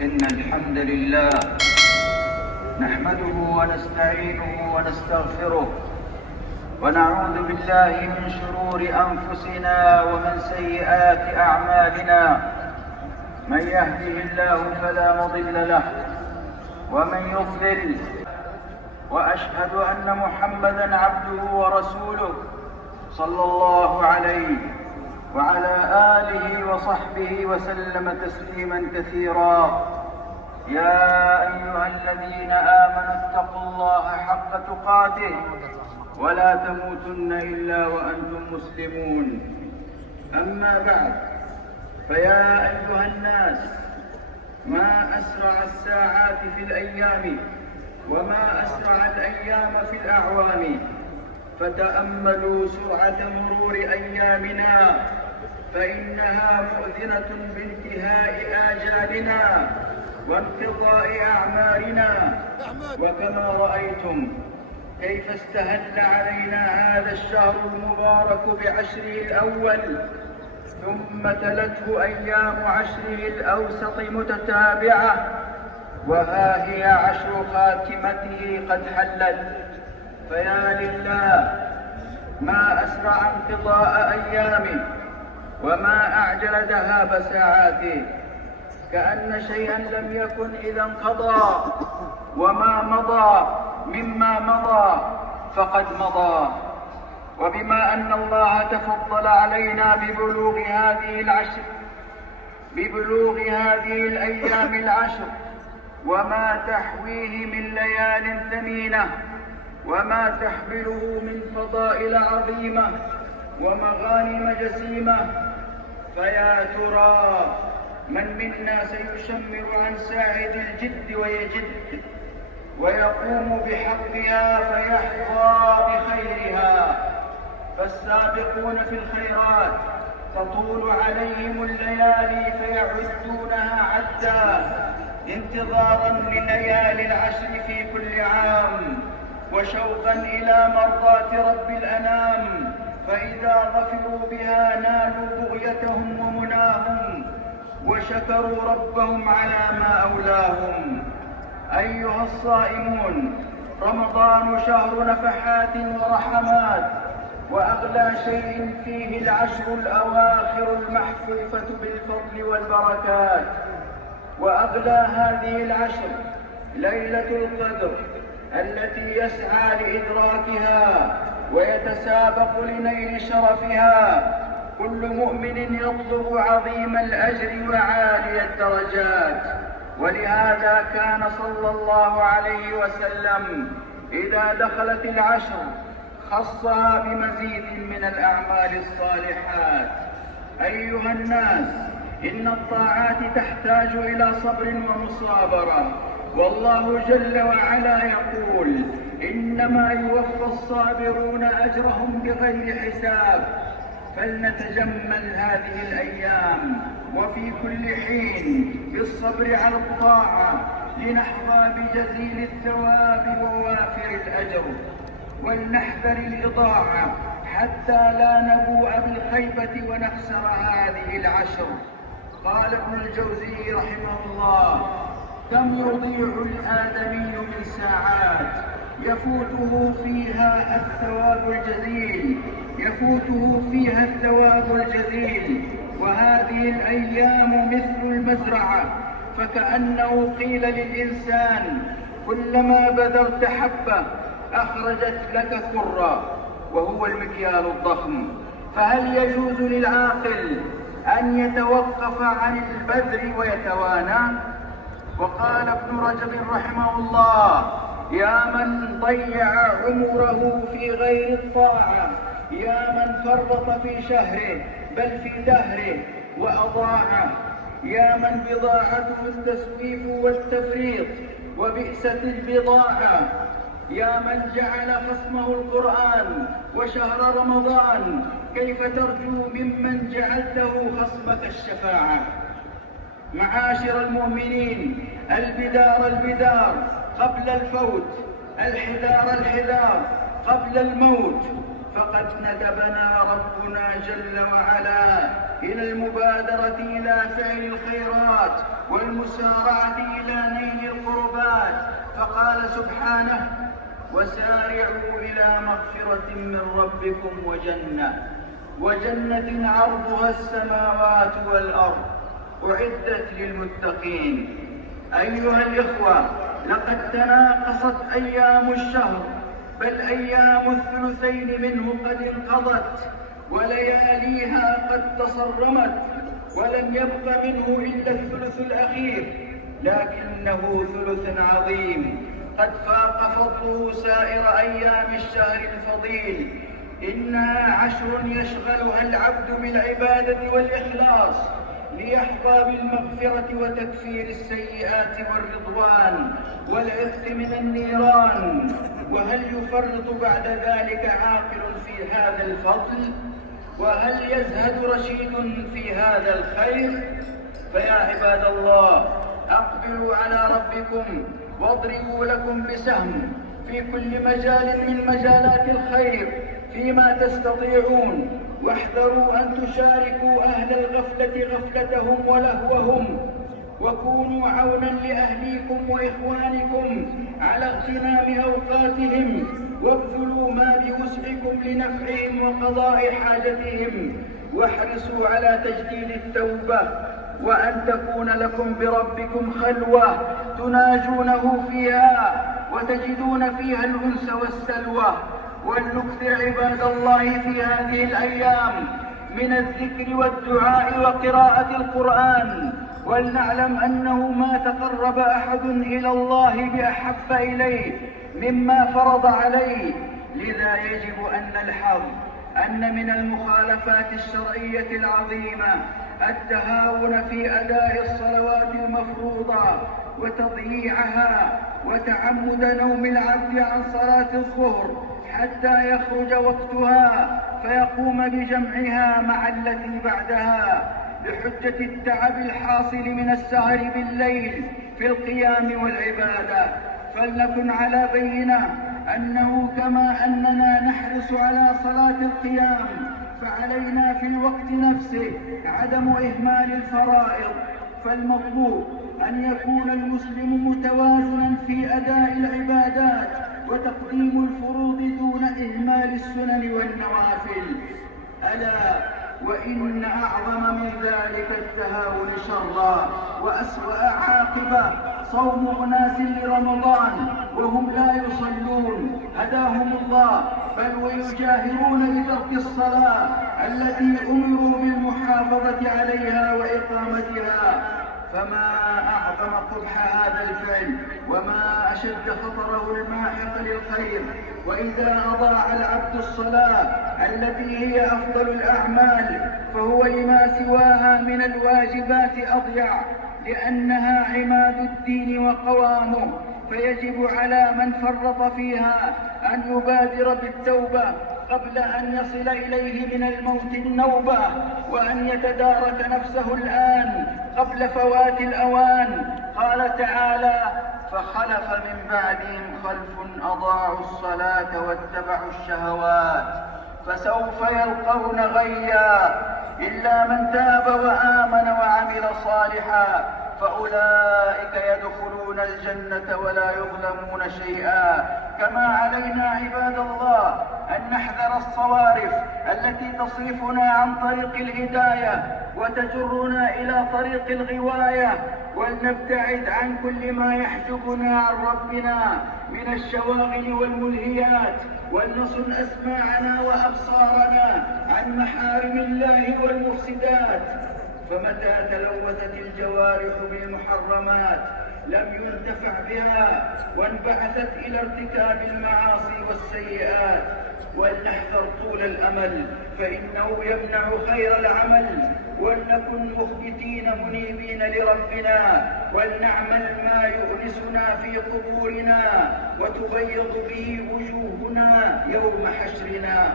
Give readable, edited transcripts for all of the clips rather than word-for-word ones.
إن الحمد لله نحمده ونستعينه ونستغفره ونعوذ بالله من شرور أنفسنا ومن سيئات أعمالنا. من يهده الله فلا مضل له ومن يضلل، وأشهد أن محمدًا عبده ورسوله صلى الله عليه وعلى آله وصحبه وسلم تسليمًا كثيرًا. يا أيها الذين آمنوا اتقوا الله حق تقاته ولا تموتن إلا وأنتم مسلمون. أما بعد، فيا أيها الناس، ما أسرع الساعات في الأيام وما أسرع الأيام في الأعوام. فتأملوا سرعة مرور أيامنا، فإنها مؤذنة بانتهاء آجالنا وانقضاء أعمارنا. وكما رأيتم كيف استهل علينا هذا الشهر المبارك بعشره الأول، ثم تلته أيام عشره الأوسط متتابعة، وها هي عشر خاتمته قد حلت. فيا لله، ما أسرع انقضاء أيامه وما أعجل ذهاب ساعاته. كأن شيئا لم يكن إذا انقضى، وما مضى مما مضى فقد مضى. وبما أن الله تفضل علينا ببلوغ هذه الأيام العشر وما تحويه من ليال ثمينة وما تحمله من فضائل عظيمة ومغانم جسيمة، فيا ترى من منا سيشمر عن ساعد الجد ويجد ويقوم بحقها فيحظى بخيرها. فالسابقون في الخيرات تطول عليهم الليالي فيعدونها عدا، انتظارا لليالي العشر في كل عام وشوقا إلى مرضاة رب الأنام. فإذا ظفروا بها نالوا بغيتهم ومناهم وشكروا ربهم على ما أولاهم. أيها الصائمون، رمضان شهر نفحات ورحمات، وأغلى شيء فيه العشر الأواخر المحفوفة بالفضل والبركات. وأغلى هذه العشر ليلة القدر التي يسعى لإدراكها ويتسابق لنيل شرفها كل مؤمن يطلب عظيم الأجر وعالي الدرجات. ولهذا كان صلى الله عليه وسلم إذا دخلت العشر خصها بمزيد من الأعمال الصالحات. أيها الناس، إن الطاعات تحتاج إلى صبر ومصابرة، والله جل وعلا يقول: إنما يوفى الصابرون أجرهم بغير حساب. فلنتجمل هذه الأيام وفي كل حين بالصبر على الطاعة لنحظى بجزيل الثواب ووافر الأجر، ولنحذر الإضاعة حتى لا نبوء بالخيبة ونخسر هذه العشر. قال ابن الجوزي رحمه الله: كم يضيع الآدمي من ساعات يفوته فيها الثواب الجزيل، وهذه الأيام مثل المزرعة، فكأنه قيل للإنسان: كلما بذرت حبة أخرجت لك كرة، وهو المكيال الضخم. فهل يجوز للعاقل أن يتوقف عن البذر ويتوانى؟ وقال ابن رجب رحمه الله: يا من ضيع عمره في غير الطاعة، يا من فرط في شهره بل في دهره وأضاعه، يا من بضاعته التسويف والتفريط وبئست البضاعة، يا من جعل خصمه القرآن وشهر رمضان، كيف ترجو ممن جعلته خصمك الشفاعة؟ معاشر المؤمنين، البدار قبل الفوت، الحذار قبل الموت. فقد ندبنا ربنا جل وعلا إلى المبادرة إلى فعل الخيرات والمسارعة إلى نيل القربات، فقال سبحانه: وسارعوا إلى مغفرة من ربكم وجنة عرضها السماوات والأرض أعدت للمتقين. أيها الإخوة، لقد تناقصت أيام الشهر، بل أيام الثلثين منه قد انقضت، ولياليها قد تصرمت، ولم يبق منه إلا الثلث الأخير، لكنه ثلث عظيم قد فاق فضله سائر أيام الشهر الفضيل. إنها عشر يشغلها العبد بالعبادة والإخلاص ليحظى بالمغفرة وتكفير السيئات والرضوان والعتق من النيران. وهل يفرط بعد ذلك عاقل في هذا الفضل؟ وهل يزهد رشيد في هذا الخير؟ فيا عباد الله، أقبلوا على ربكم واضربوا لكم بسهم في كل مجال من مجالات الخير فيما تستطيعون، واحذروا أن تشاركوا أهل الغفلة غفلتهم ولهوهم، وكونوا عونا لأهليكم وإخوانكم على اغتنام أوقاتهم، وابذلوا ما بوسعكم لنفعهم وقضاء حاجتهم، واحرصوا على تجديد التوبة، وأن تكون لكم بربكم خلوة تناجونه فيها وتجدون فيها الأنس والسلوى. ولنكثر عباد الله في هذه الأيام من الذكر والدعاء وقراءة القرآن، ولنعلم أنه ما تقرب أحد إلى الله بأحب إليه مما فرض عليه. لذا يجب أن نلحظ أن من المخالفات الشرعية العظيمة التهاون في أداء الصلوات المفروضة وتضييعها، وتعمد نوم العبد عن صلاة الظهر حتى يخرج وقتها فيقوم بجمعها مع التي بعدها بحجة التعب الحاصل من السهر بالليل في القيام والعبادة. فلنكن على بينة أنه كما أننا نحرص على صلاة القيام، فعلينا في الوقت نفسه عدم إهمال الفرائض. فالمطلوب أن يكون المسلم متوازنا في أداء العبادات وتقديم الفروض دون إهمال السنن والنوافل. ألا وإن أعظم من ذلك التهاون شرا وأسوأ عاقبة صوم أناس لرمضان وهم لا يصلون هداهم الله، بل ويجاهرون بترك الصلاة التي أمروا بالمحافظة عليها وإقامتها. فما أعظم قبح هذا الفعل وما أشد خطره الماحق للخير. وإذا أضاع العبد الصلاة التي هي أفضل الأعمال فهو لما سواها من الواجبات أضيع، لأنها عماد الدين وقوامه. فيجب على من فرط فيها أن يبادر بالتوبة قبل أن يصل إليه من الموت النوبة، وأن يتدارك نفسه الآن قبل فوات الأوان. قال تعالى: فخلف من بعدهم خلف أضاعوا الصلاة واتبعوا الشهوات فسوف يلقون غيا إلا من تاب وآمن وعمل صالحا فأولئك يدخلون الجنة ولا يظلمون شيئا. كما علينا عباد الله أن نحذر الصوارف التي تصرفنا عن طريق الهداية وتجرنا إلى طريق الغواية، ولنبتعد عن كل ما يحجبنا عن ربنا من الشواغل والملهيات، ولنصن أسماعنا وأبصارنا عن محارم الله والمفسدات. فمتى تلوثت الجوارح بالمحرمات لم ينتفع بها وانبعثت إلى ارتكاب المعاصي والسيئات. ولنحذر طول الأمل فإنه يمنع خير العمل، ولنكن مخبتين منيبين لربنا، ولنعمل ما يؤنسنا في قبورنا وتبيض به وجوهنا يوم حشرنا.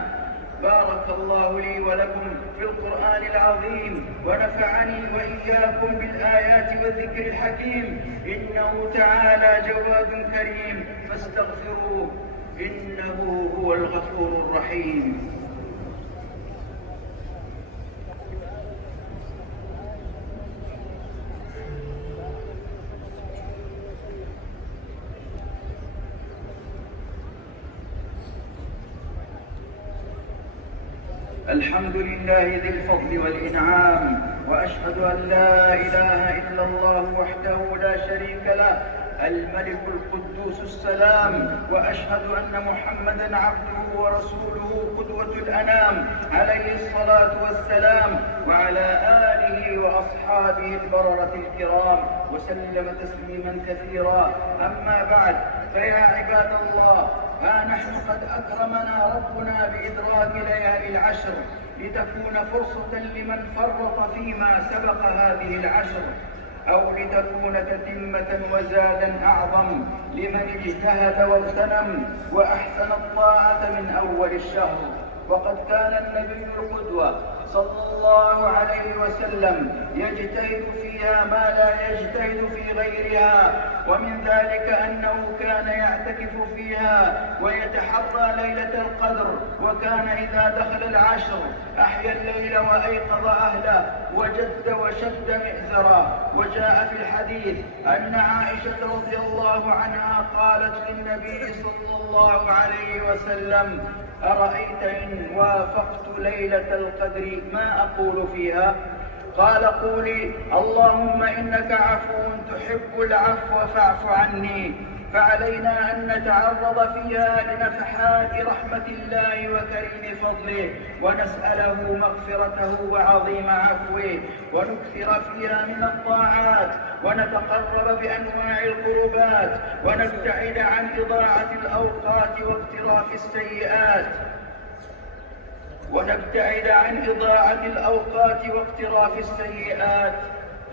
بارك الله لي ولكم في القرآن العظيم، ونفعني وإياكم بالآيات والذكر الحكيم، إنه تعالى جواد كريم فاستغفروه إنه هو الغفور الرحيم. الحمد لله ذي الفضل والإنعام، وأشهد أن لا إله إلا الله وحده لا شريك له الملك القدوس السلام، وأشهد أن محمدًا عبده ورسوله قدوة الأنام عليه الصلاة والسلام، وعلى آله وأصحابه البررة الكرام، وسلم تسليمًا كثيرا. أما بعد، فيا عباد الله، ها نحن قد أكرمنا ربنا بإدراك ليالي العشر لتكون فرصة لمن فرط فيما سبق هذه العشر، أو لتكون تتمة وزادا أعظم لمن اجتهد واغتنم وأحسن الطاعة من أول الشهر. وقد كان النبي القدوة صلى الله عليه وسلم يجتهد فيها ما لا يجتهد في غيرها، ومن ذلك أنه كان يعتكف فيها ويتحرى ليلة القدر، وكان إذا دخل العشر أحيا الليل وأيقظ أهله وجد وشد مئزرا. وجاء في الحديث أن عائشة رضي الله عنها قالت للنبي صلى الله عليه وسلم: أرأيت إن وافقت ليلة القدر ما أقول فيها؟ قال: قولي: اللهم إنك عفو تحب العفو فاعف عني. فعلينا أن نتعرض فيها لنفحات رحمة الله وكريم فضله، ونسأله مغفرته وعظيم عفوه، ونكثر فيها من الطاعات، ونتقرب بأنواع القربات، ونبتعد عن إضاعة الأوقات واقتراف السيئات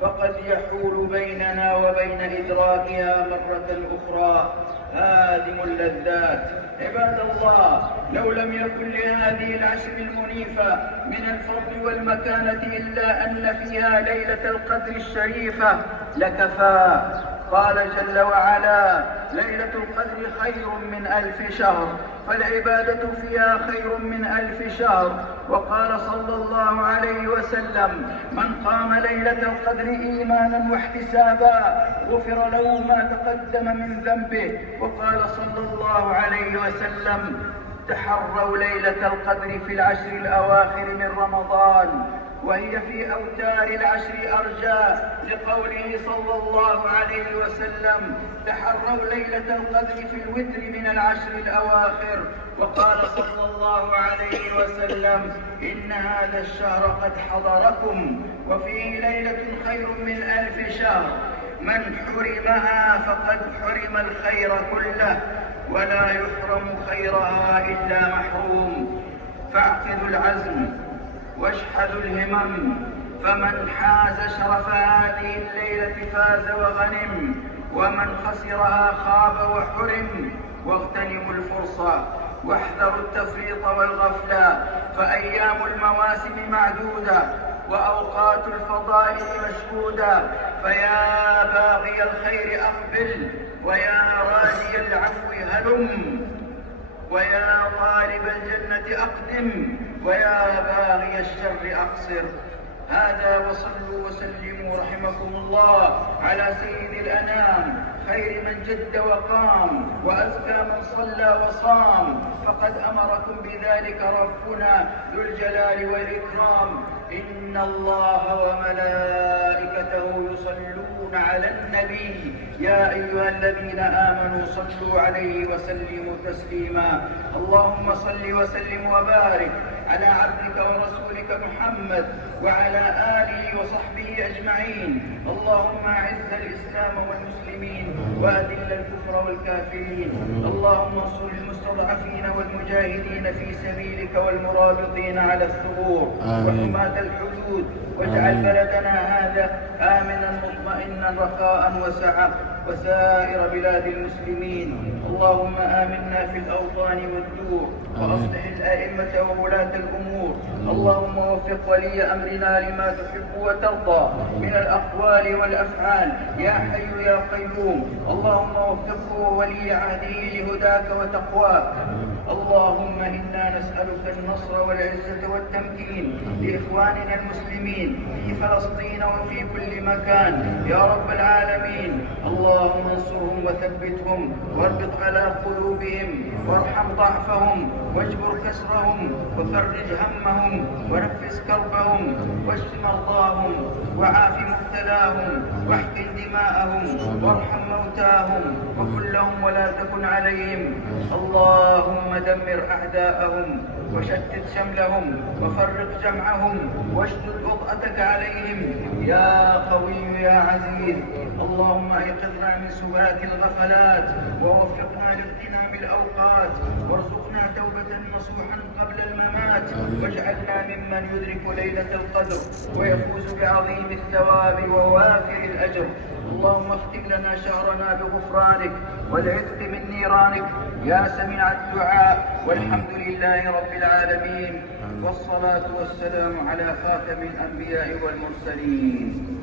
فقد يحول بيننا وبين إدراكها مرة أخرى هادم اللذات. عباد الله، لو لم يكن لهذه العشر المنيفة من الفضل والمكانة إلا أن فيها ليلة القدر الشريفة لكفى. قال جل وعلا: ليلة القدر خير من 1000 شهر، فالعبادة فيها خير من 1000 شهر. وقال صلى الله عليه وسلم: من قام ليلة القدر إيمانا واحتسابا غفر له ما تقدم من ذنبه. وقال صلى الله عليه وسلم: تحروا ليلة القدر في العشر الأواخر من رمضان، وهي في أوتار العشر أرجى، لقوله صلى الله عليه وسلم: تحروا ليلة القدر في الوتر من العشر الأواخر. وقال صلى الله عليه وسلم: إن هذا الشهر قد حضركم، وفيه ليلة خير من 1000 شهر، من حرمها فقد حرم الخير كله، ولا يحرم خيرها إلا محروم. فاعقدوا العزم واشحذوا الهمم، فمن حاز شرف هذه الليلة فاز وغنم، ومن خسرها خاب وحرم. واغتنموا الفرصة واحذروا التفريط والغفلة، فأيام المواسم معدودة وأوقات الفضائل مشهودة. فيا باغي الخير أقبل، ويا راجي العفو هلم، ويا طالب الجنة أقدم، ويا باغي الشر أقصر. هذا، وصلوا وسلموا رحمكم الله على سيد الأنام، خير من جد وقام، وأزكى من صلى وصام. فقد أمركم بذلك ربنا ذو الجلال والإكرام: إن الله وملائكته يصلون على النبي يا أيها الذين آمنوا صلوا عليه وسلموا تسليما. اللهم صل وسلم وبارك على عبدك ورسولك محمد وعلى آله وصحبه أجمعين. اللهم أعز الإسلام والمسلمين، وأذل الكفر والكافرين. اللهم انصر المستضعفين والمجاهدين في سبيلك والمرابطين على الثغور وحماة الحدود، واجعل بلدنا هذا آمنا مطمئنا رخاء وسعة، وسائر بلاد المسلمين. اللهم آمنا في الأوطان والدور، وأصلح الأئمة وولاة الأمور. اللهم وفق ولي أمرنا لما تحب وترضى من الأقوال والأفعال يا حي يا قيوم. اللهم وفقه وولي عهده لهداك وتقواك. اللهم إنا نسألك النصر والعزة والتمكين لإخواننا المسلمين في فلسطين وفي كل مكان يا رب العالمين. اللهم انصرهم وثبتهم واربط على قلوبهم وارحم ضعفهم واجبر كسرهم وفرج همهم ونفس كربهم واشف مرضاهم وعاف مبتلاهم واحقن دماءهم وارحم موتاهم وكن لهم ولا تكن عليهم. اللهم دمر أعداءهم وشتت شملهم وفرق جمعهم واشدد وطأتك عليهم يا قوي يا عزيز. اللهم ايقظنا من سبات الغفلات ووفقنا لاغتنام الأوقات وارزقنا توبة نصوحا قبل الممات واجعلنا ممن يدرك ليلة القدر ويفوز بعظيم الثواب ووافر الأجر. اللهم اختم لنا شهرنا بغفرانك والعتق من نيرانك يا سميع الدعاء. والحمد لله رب العالمين والصلاة والسلام على خاتم الأنبياء والمرسلين.